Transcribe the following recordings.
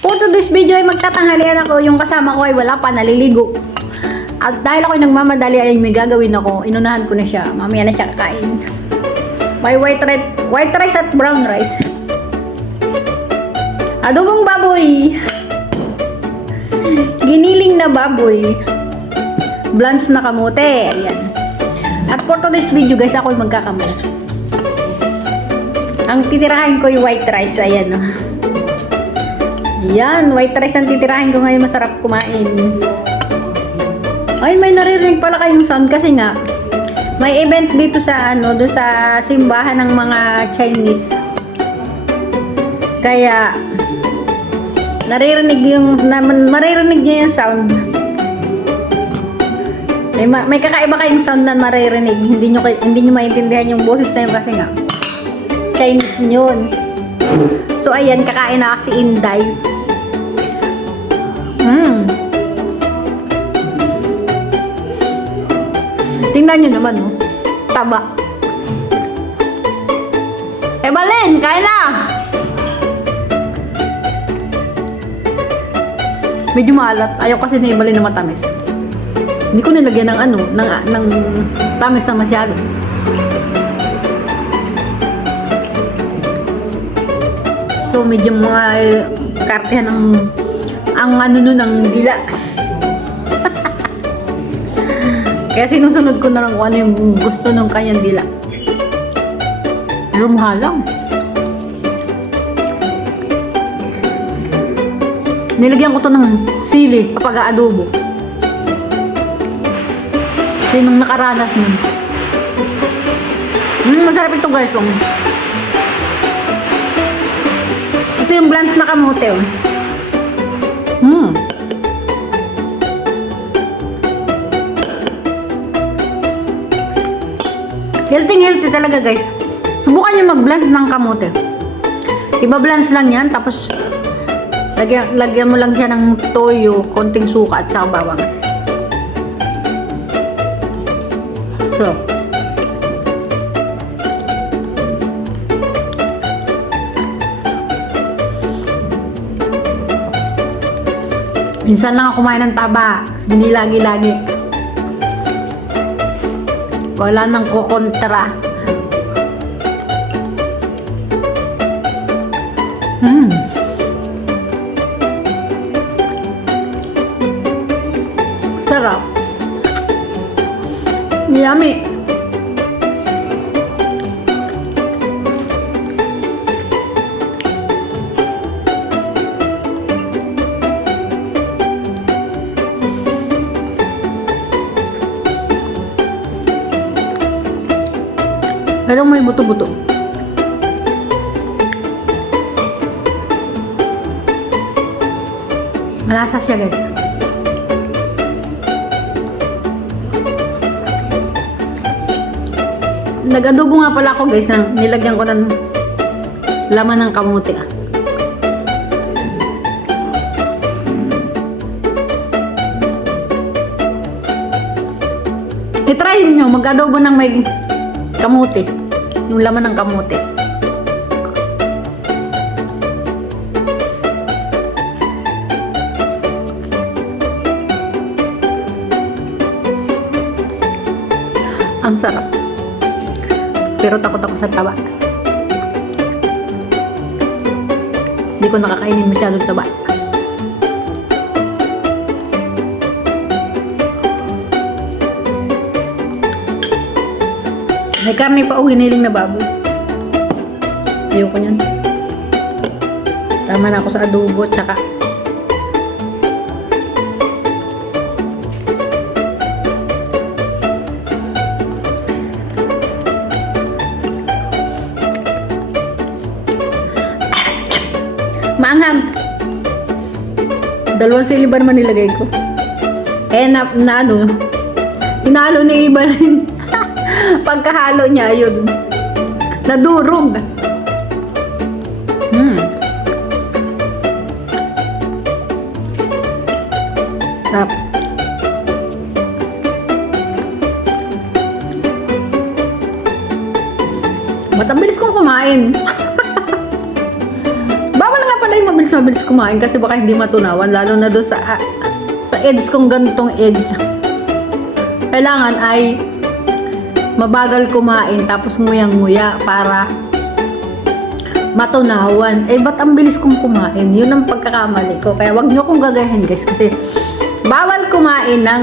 For today's video ay magtatanghalian ako. Yung kasama ko ay wala pa, naliligo. At dahil ako'y nagmamadali ay may gagawin ako. Inunahan ko na siya. Mamaya na siya kakain. May white rice at brown rice. Adobong baboy. Giniling na baboy. Blans na kamote. Ayan. At for today's video guys, ako'y magkakamote. Ang titirahin ko yung white rice. Ayan o. Yan, white rice ang titirahin ko ngayon. Masarap kumain. Ay, may naririnig pala kayong sound kasi nga may event dito sa doon sa simbahan ng mga Chinese. Kaya maririnig niyo yung sound. May kakaiba kayong sound na maririnig. Hindi niyo maintindihan yung boses na yun kasi nga Chinese yun. So ayan, kakain na si Inday. Tingnan nyo naman, oh. Taba. Balen, kain na! Medyo maalat. Ayaw kasi na Ebalin na matamis. Hindi ko nilagyan ng ng tamis na masyado. So, medyo mga kartehan ng dila. Kaya sinusunod ko na lang kung ano yung gusto ng kanyang dila. Pero mahal lang. Nilagyan ko to ng sili kapag adobo. Sinong nakaranas nun. Masarap ito guys. Ito yung blans na kamote. Healthy talaga guys. Subukan nyo mag-blans ng kamote. Iba-blans lang yan. Tapos lagyan mo lang siya ng toyo, konting suka at saka bawang. So minsan lang ako kumain ng taba. Hindi lagi-lagi. Wala nang kukontra. Sarap. Yummy. Pero may buto-buto. Malasa siya guys. Nag-adobo nga pala ako guys. Nilagyan ko ng laman ng kamote. I-try nyo mag-adobo ng may kamote. Yung laman ng kamote. Ang sarap. Pero takot ako sa taba. Hindi ko nakakainin masyadong taba. May karne pa o giniling na baboy. Ayoko niyan. Tama na ako sa adobo tsaka maanghang. 2 sili ba naman nilagay ko? Hinalo ni Ebalin. Pagkahalo niya, yun. Nadurog. Sarap. Ba't ang bilis kong kumain? Bawal nga pala yung mabilis mabilis kumain kasi baka hindi matunawan, lalo na doon sa edge kong ganitong edge. Kailangan ay mabagal kumain tapos nguyang-nguya para matunawan. Eh, ba't ang bilis kong kumain? Yun ang pagkakamali ko. Kaya wag nyo kong gagayahin, guys, kasi bawal kumain ng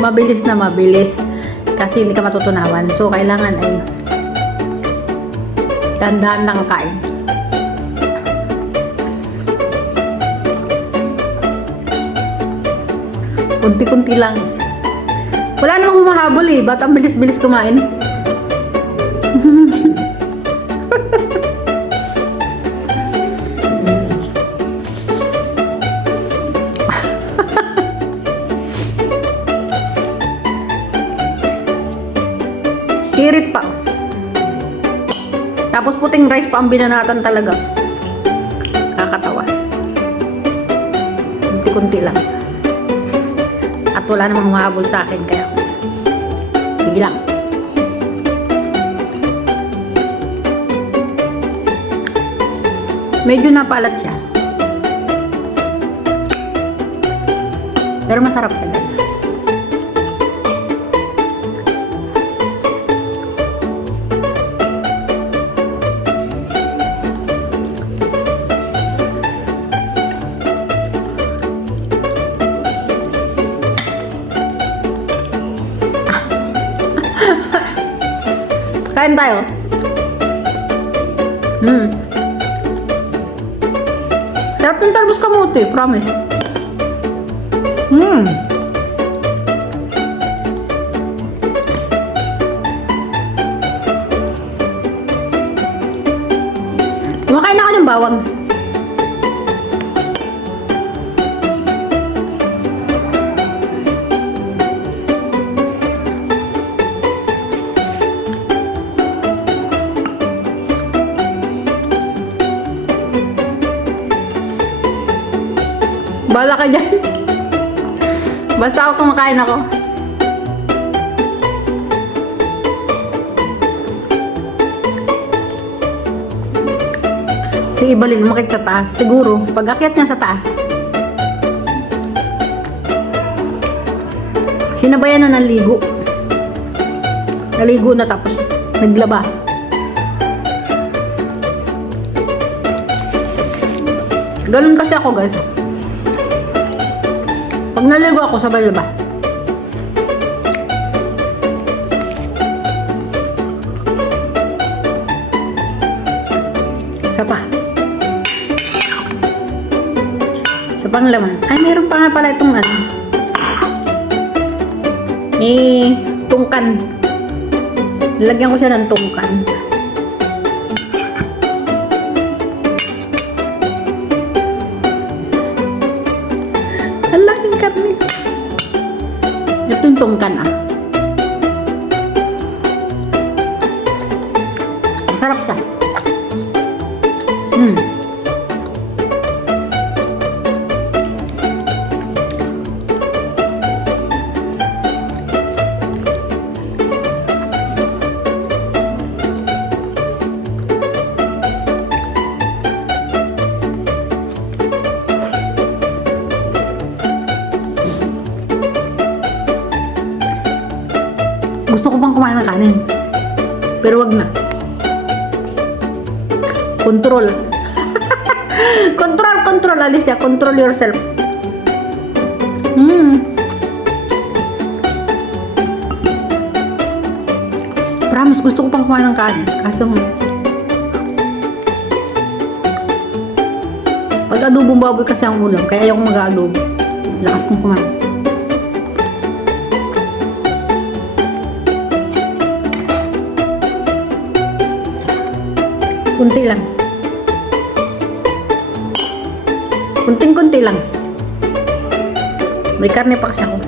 mabilis na mabilis kasi hindi ka matutunawan. So, kailangan ay dahan-dahan lang kain. Kunti-kunti lang. Wala namang humahabol eh. Ba't ang bilis-bilis kumain? Hirit pa. Tapos puting rice pa ang binanatan talaga. Kakatawa. Kunti-kunti lang. At wala namang humahabol sa akin, kaya sige lang. Medyo napalat siya. Pero masarap siya, guys. Kain tayo. Sarap ng talbos kamote, promise. Kumakain ako ng bawang. Bala ka dyan. Basta ako kumakain ako. Si Ibalin umakit sa taas. Siguro, pag akyat niya sa taas, sinabayan na ng ligo. Naligo na tapos naglaba. Ganun kasi ako, guys. Pag naligo ako, sabay laba. Isa pa. Isa pang laman. Ay, meron pa nga pala itong ano. May tungkan. Nilagyan ko siya ng tungkan. Ang laking karne. Ito yung tungkan ah. Masarap siya. Gusto ko pang kumain ng kanin. Pero wag na. Control. Control, Alicia. Control yourself. Promise, gusto ko pang kumain ng kanin. Kaso, pag adobong baboy kasi ang ulam, kaya ayoko mag-adobo. Lakas kong kumain. Kunti lang. Kunting-kunti lang. May karne pa kasi ako.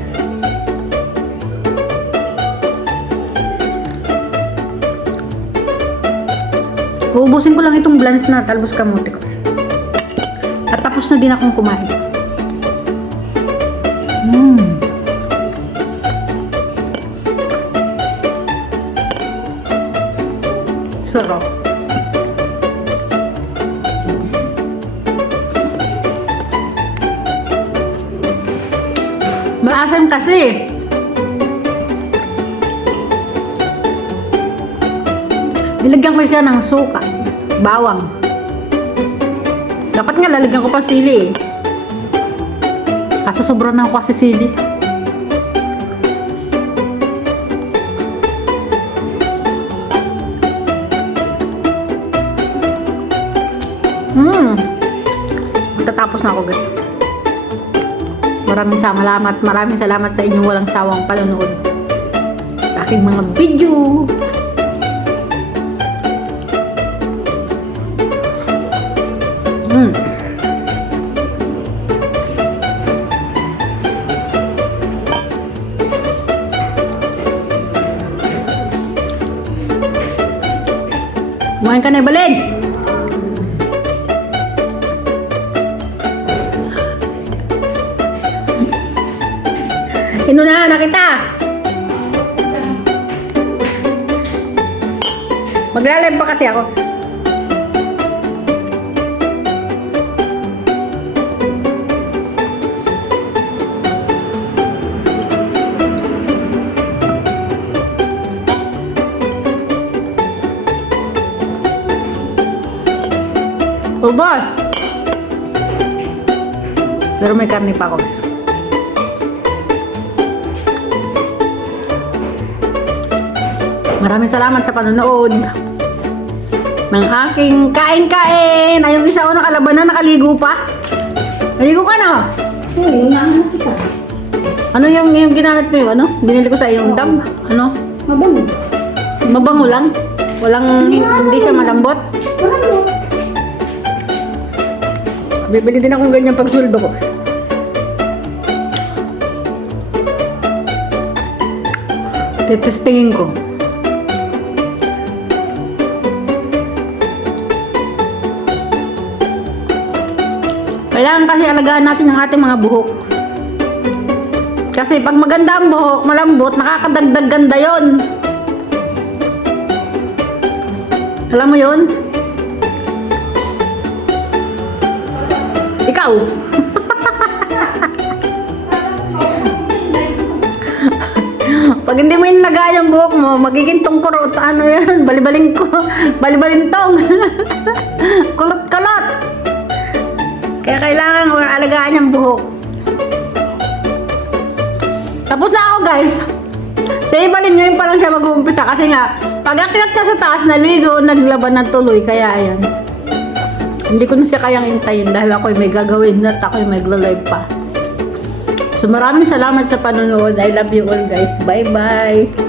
Uubusin ko lang itong blans na talbos kamote ko. At tapos na din akong kumain. Sarap. Maasim kasi. Nilagyan ko siya ng suka, bawang. Dapat nga lalagyan ko pa sili eh. Kaso sobrang na ako kasi sili. Matatapos na ako guys. Maraming salamat sa inyong walang sawang panonood sa aking mga video. Kumain ka na, Balin! Inunahan na kita! Magla-live pa kasi ako. Ubos! Pero may karne pa ako. Maraming salamat sa panonood ng aking kain-kain. Ay, yung isa ko nakalaban na, nakaligo pa. Naligo ka na? Oo, naanak kita. Ano yung ginamit mo yung ano? Binili ko sa yung dam? Ano? Mabango. Mabango lang? Hindi siya malambot? Mabango. Bibili din akong ganyan pag sweldo ko. Titestingin ko. Kailangan kasi alagaan natin ang ating mga buhok. Kasi pag maganda ang buhok, malambot, nakakadagdag ganda yon. Alam mo yon? Ikaw? Pag hindi mo inalagaan yung buhok mo, magiging tungkor, ano yan, balibalintong. Kulot-kulot. Kaya kailangan alagaan yung buhok. Tapos na ako guys. Sa ibalin nyo yun pa lang siya mag-uumpisa kasi nga, pag akyat ka sa taas, naligo, naglaban ng tuloy. Kaya ayan. Hindi ko na siya kayang intayin dahil ako'y may gagawin at ako'y magla-live pa. So maraming salamat sa panonood. I love you all guys. Bye bye.